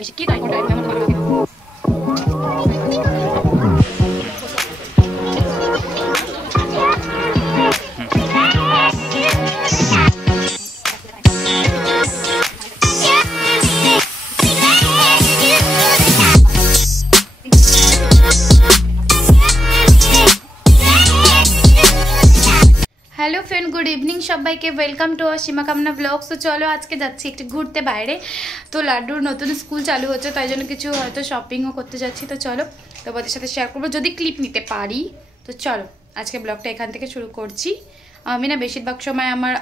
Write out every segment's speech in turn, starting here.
বেশি কি তাই কোনটা এমন ভালো লাগে हेलो फ्रेंड गुड इवनिंग सबाई के वेलकम टू सीमा कामना ब्लग्स। तो चलो आज के जाच्छी एक घुरते बाहरे तो लाडुर नतून स्कूल चालू होच्छे ताई जोन्नो किछु होयतो शपिंगও করতে যাচ্ছি। তো চলো তোমাদের সাথে শেয়ার করব যদি ক্লিপ নিতে পারি। তো চলো আজকে ব্লগটা এখান থেকে শুরু করছি। আমি না বেশিরভাগ সময় আমার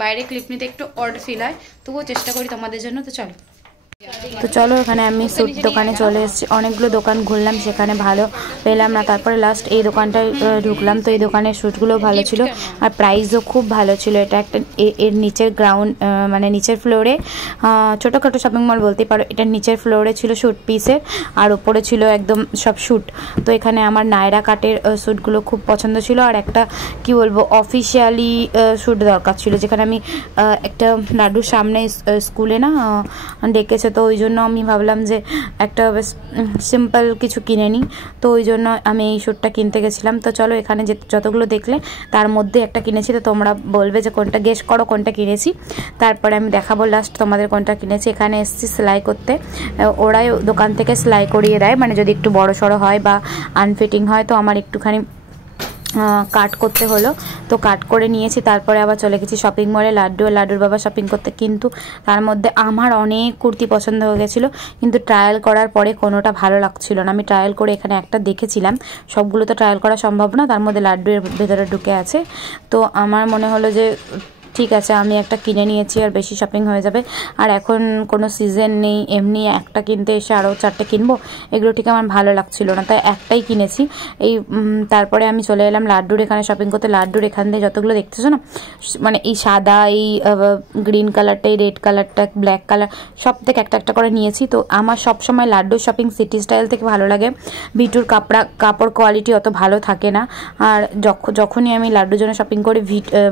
বাইরে ক্লিপ নিতে একটু অড ফিল হয়, তবুও চেষ্টা করি তোমাদের জন্য। তো চলো তো চলো এখানে আমি স্যুট দোকানে চলে এসেছি। অনেকগুলো দোকান ঘুরলাম, সেখানে ভালো পেলাম না, তারপরে লাস্ট এই দোকানটায় ঢুকলাম। তো এই দোকানের স্যুটগুলো ভালো ছিল আর প্রাইসও খুব ভালো ছিল। এটা একটা এর নিচের গ্রাউন্ড মানে নিচের ফ্লোরে ছোটোখাটো শপিং মল বলতে পারো। এটার নিচের ফ্লোরে ছিল স্যুট পিসের আর ওপরে ছিল একদম সব স্যুট। তো এখানে আমার নায়রা কাটের স্যুটগুলো খুব পছন্দ ছিল আর একটা কি বলবো অফিসিয়ালি স্যুট দরকার ছিল, যেখানে আমি একটা লাড্ডুর সামনে স্কুলে না ডেকেছে। তো ওই জন্য আমি ভাবলাম যে একটা বেশ সিম্পল কিছু কিনে নিই, তো ওই জন্য আমি এই স্যুটটা কিনতে গেছিলাম। তো চলো এখানে যে যতগুলো দেখলে তার মধ্যে একটা কিনেছি, তো তোমরা বলবে যে কোনটা গেস করো কোনটা কিনেছি, তারপরে আমি দেখাবো লাস্ট তোমাদের কোনটা কিনেছি। এখানে এসেছি সেলাই করতে, ওরাই দোকান থেকে সেলাই করিয়ে দেয়, মানে যদি একটু বড় সড়ো হয় বা আনফিটিং হয় তো আমার একটুখানি কাট করতে হলো। তো কাট করে নিয়েছি, তারপরে আবার চলে গেছি শপিং মলে লাড্ডুর বাবা শপিং করতে। কিন্তু তার মধ্যে আমার অনেক কুর্তি পছন্দ হয়ে গেছিলো, কিন্তু ট্রায়াল করার পরে কোনোটা ভালো লাগছিল না। আমি ট্রায়াল করে এখানে একটা দেখেছিলাম, সবগুলো তো ট্রায়াল করা সম্ভব না, তার মধ্যে লাড্ডুর ভেতরে ঢুকে আছে। তো আমার মনে হলো যে ঠিক আছে আমি একটা কিনে নিয়েছি আর বেশি শপিং হয়ে যাবে, আর এখন কোনো সিজন নেই, এমনি একটা কিনতে এসে আরও চারটে কিনবো, এগুলো ঠিক আমার ভালো লাগছিল না, তাই একটাই কিনেছি। এই তারপরে আমি চলে এলাম লাড্ডুর এখানে শপিং করতে। লাড্ডুর এখান থেকে যতগুলো দেখতেছো না, মানে এই সাদা, এই গ্রিন কালারটা, এই রেড কালারটা, ব্ল্যাক কালার, সব থেকে একটা একটা করে নিয়েছি। তো আমার সবসময় লাড্ডুর শপিং সিটি স্টাইল থেকে ভালো লাগে। ভিটুর কাপড় কোয়ালিটি অত ভালো থাকে না, আর যখনই আমি লাড্ডুর জন্য শপিং করি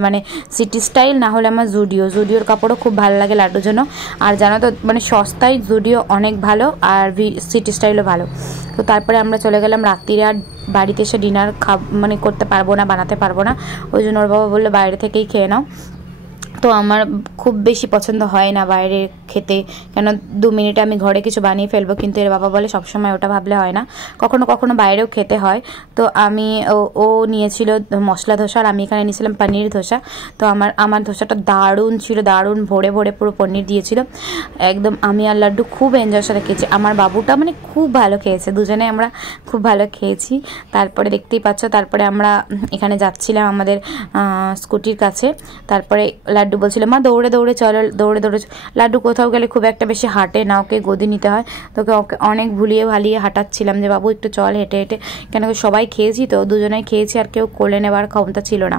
মানে সিটি স্টাইল না হলে আমার জুডিওর কাপড়ও খুব ভালো লাগে লাড্ডুর জন্য। আর জানো তো মানে সস্তায় জুডিও অনেক ভালো আর সিটি স্টাইলও ভালো। তো তারপরে আমরা চলে গেলাম রাত্রিরে, আর বাড়িতে এসে ডিনার মানে করতে পারবো না, বানাতে পারবো না, ওই জন্য ওর বাবা বললো বাইরে থেকেই খেয়ে নাও। তো আমার খুব বেশি পছন্দ হয় না বাইরে খেতে, কেন 2 মিনিটে আমি ঘরে কিছু বানিয়ে ফেলবো, কিন্তু এর বাবা বলে সবসময় ওটা ভাবলে হয় না, কখনো কখনো বাইরেও খেতে হয়। তো আমি ও নিয়েছিল মশলা ধোসা আর আমি এখানে নিয়েছিলাম পনির ধোসা। তো আমার ধোসাটা দারুণ ছিল, দারুণ ভরে ভরে পুরো পনির দিয়েছিল একদম। আমি আর লাড্ডু খুব এনজয়ের সাথে খেয়েছি, আমার বাবুটা মানে খুব ভালো খেয়েছে, দুজনে আমরা খুব ভালো খেয়েছি। তারপরে দেখতেই পাচ্ছ, তারপরে আমরা এখানে যাচ্ছিলাম আমাদের স্কুটির কাছে। তারপরে লাড্ডু বলছিল মা দৌড়ে দৌড়ে চলো, দৌড়ে দৌড়ে। লাড্ডু কোথাও গেলে খুব একটা বেশি হাঁটে না, ওকে গদি নিতে হয়, তোকে ওকে অনেক ভুলিয়ে ভালিয়ে হাঁটাচ্ছিলাম যে বাবু একটু চল হেঁটে হেঁটে, কেন সবাই খেয়েছি তো, দুজনেই খেয়েছি আর কেউ কোলে নেবার ক্ষমতা ছিল না।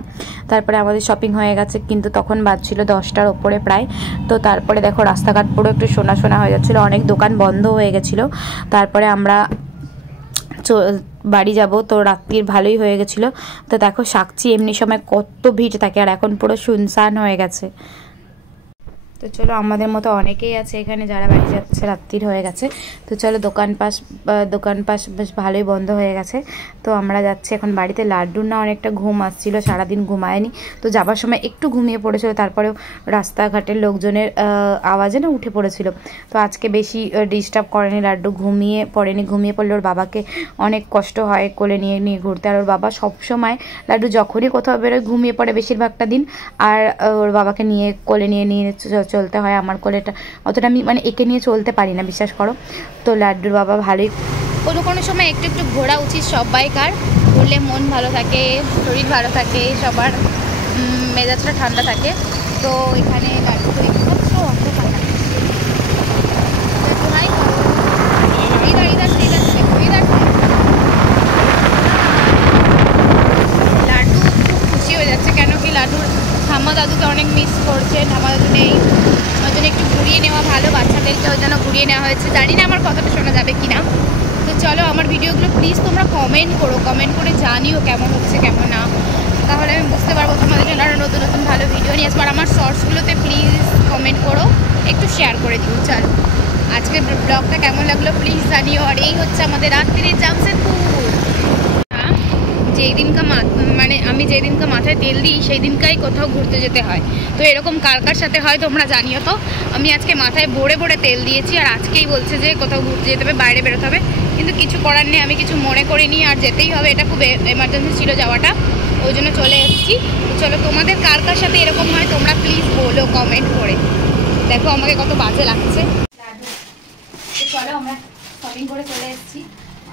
তারপরে আমাদের শপিং হয়ে গেছে, কিন্তু তখন বাজছিল 10টার ওপরে প্রায়। তো তারপরে দেখো রাস্তাঘাট পুরো একটু সোনা সোনা হয়ে যাচ্ছিলো, অনেক দোকান বন্ধ হয়ে গেছিলো। তারপরে আমরা বাড়ি যাব, তো রাত্রির ভালোই হয়ে গেছিলো। তো দেখো সাকচি এমনি সময় কত ভিড় থাকে, আর এখন পুরো শুনশান হয়ে গেছে। তো চলো আমাদের মতো অনেকেই আছে এখানে যারা বাড়ি যাচ্ছে, রাত্রির হয়ে গেছে। তো চলো দোকান পাশ বেশ ভালোই বন্ধ হয়ে গেছে। তো আমরা যাচ্ছি এখন বাড়িতে। লাড্ডুর না অনেকটা ঘুম আসছিল, সারাদিন ঘুমায়নি, তো যাবার সময় একটু ঘুমিয়ে পড়েছিল, তারপরেও রাস্তাঘাটের লোকজনের আওয়াজে না উঠে পড়েছিল। তো আজকে বেশি ডিস্টার্ব করেনি, লাড্ডু ঘুমিয়ে পড়লে ওর বাবাকে অনেক কষ্ট হয় কোলে নিয়ে ঘুরতে। আর ওর বাবা সবসময় লাড্ডু যখনই কোথাও বেরোয় ঘুমিয়ে পড়ে বেশিরভাগটা দিন, আর ওর বাবাকে নিয়ে কোলে নিয়ে চলতে হয়। আমার কোলেটা অতটা আমি মানে একে নিয়ে চলতে পারি না, বিশ্বাস করো। তো লাড্ডুর বাবা ভালোই, কোনো সময় একটু একটু ঘোরা উচিত সবাইকার, ঘুরলে মন ভালো থাকে, শরীর ভালো থাকে, সবার মেজাজটা ঠান্ডা থাকে। তো এখানে লাড্ডু খুশি হয়ে যাচ্ছে, কেন কি লাড্ডুর ঠাম্মা দাদুকে অনেক মিস করছে, ঠাম্মা দাদু নেই, ওই জন্য একটু ঘুরিয়ে নেওয়া ভালো, বাচ্চাদেরকে ওই জন্য ঘুরিয়ে নেওয়া হয়েছে। জানি না আমার কথাটা শোনা যাবে কি না। তো চলো আমার ভিডিওগুলো প্লিজ তোমরা কমেন্ট করে জানিও কেমন হচ্ছে কেমন না, তাহলে আমি বুঝতে পারবো তোমাদের জন্য আরও নতুন নতুন ভালো ভিডিও নিয়ে আসবো। আর আমার শর্টসগুলোতে প্লিজ কমেন্ট করো, একটু শেয়ার করে দিও। চলো আজকের ব্লগটা কেমন লাগলো প্লিজ জানিও। আর এই হচ্ছে আমাদের রাত্রির জামশেদপুর। যেই দিনকা মানে আমি যেদিনকা মাথায় তেল দিই সেই দিনকাই কোথাও ঘুরতে যেতে হয়। তো এরকম কার কার সাথে হয় তোমরা জানিও। তো আমি আজকে মাথায় ভরে ভরে তেল দিয়েছি, আর আজকেই বলছে যে কোথাও ঘুরতে যেতে হবে, বাইরে বেরোতে হবে, কিন্তু কিছু করার নেই, আমি কিছু মনে করিনি, আর যেতেই হবে, এটা খুব এমার্জেন্সি ছিল যাওয়াটা, ওই জন্য চলে এসেছি। চলো তোমাদের কার কার সাথে এরকম হয় তোমরা প্লিজ বলো কমেন্ট করে। দেখো আমাকে কত বাজে লাগছে। চলো আমরা শপিং করে চলে এসেছি,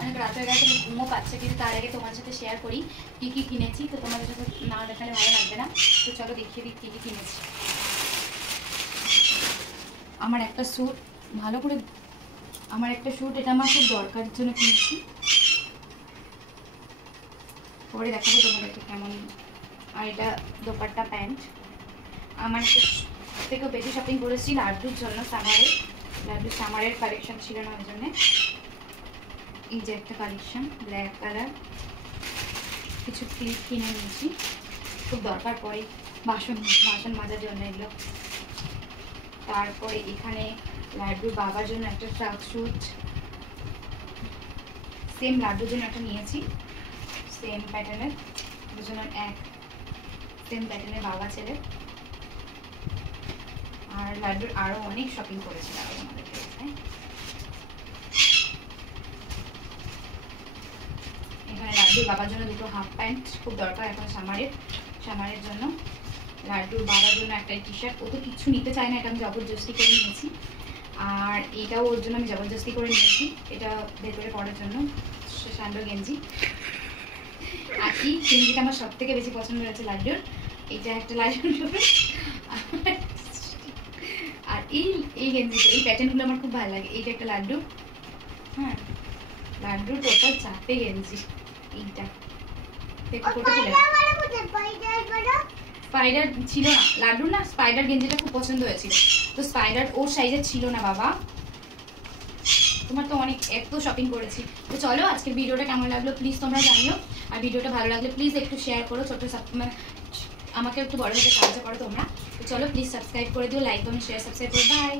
অনেক রাত হয়ে গেছে, ঘুমও পাচ্ছে, কিন্তু তার আগে তোমার সাথে শেয়ার করি কী কী কিনেছি। তো তোমাদের সাথে না দেখালে ভালো লাগবে না, তো চলো দেখিয়ে দিই কী কী কিনেছি। আমার একটা স্যুট, ভালো করে আমার একটা স্যুট, এটা আমার খুব দরকারের জন্য কিনেছি, পরে দেখাবো তোমাদেরকে কেমন। আর এটা দোপাট্টা প্যান্ট। আমার থেকেও বেশি শপিং করেছি লাড্ডুর জন্য, সামারের কালেকশন ছিল না, ওই জন্যে এই যে একটা কালেকশন ব্ল্যাক কালার, কিছু ক্লিপ কিনে নিয়েছি, খুব দরকার পড়ে বাসন মাজার জন্য এগুলো। তারপরে এখানে লাড্ডুর বাবার জন্য একটা ট্রাক স্যুট, সেম লাড্ডুর জন্য একটা নিয়েছি, সেম প্যাটার্নের, দুজনের সেম প্যাটার্নের বাবা ছেলে। আর লাড্ডুর আরও অনেক শপিং করেছিলাম আমাদেরকে। এখানে লাড্ডুর বাবার জন্য দুটো হাফ প্যান্ট, খুব দরকার এখন সামারের জন্য। লাড্ডুর বাবার জন্য একটা টি শার্ট, ও তো কিছু নিতে চায় না, এটা আমি জবরদস্তি করে নিয়েছি। আর এটাও ওর জন্য আমি জবরদস্তি করে নিয়েছি, এটা ভেতরে পড়ার জন্য স্যান্ডো গেঞ্জি। আর এই গেঞ্জিটা আমার সব থেকে বেশি পছন্দ হয়েছে লাড্ডুর, এটা একটা লাড্ডুর। আর এই গেঞ্জিটা, এই প্যাটার্নগুলো আমার খুব ভালো লাগে। এইটা একটা লাড্ডু, হ্যাঁ লাড্ডুর টোটাল 4টে গেঞ্জি। এইটা স্পাইডার ছিল না লাড্ডুর, না স্পাইডার গেঞ্জিটা খুব পছন্দ হয়েছিল, তো স্পাইডার ওর সাইজের ছিল না বাবা। তোমার তো অনেক এত শপিং করেছি। তো চলো আজকের ভিডিওটা কেমন লাগলো প্লিজ তোমরা জানিও, আর ভিডিওটা ভালো লাগলে প্লিজ একটু শেয়ার করো, আমাকে একটু বড় হতে সাহায্য করো তোমরা। তো চলো প্লিজ সাবস্ক্রাইব করে দিও, লাইক কমেন্ট শেয়ার সাবস্ক্রাইব করো, বাই।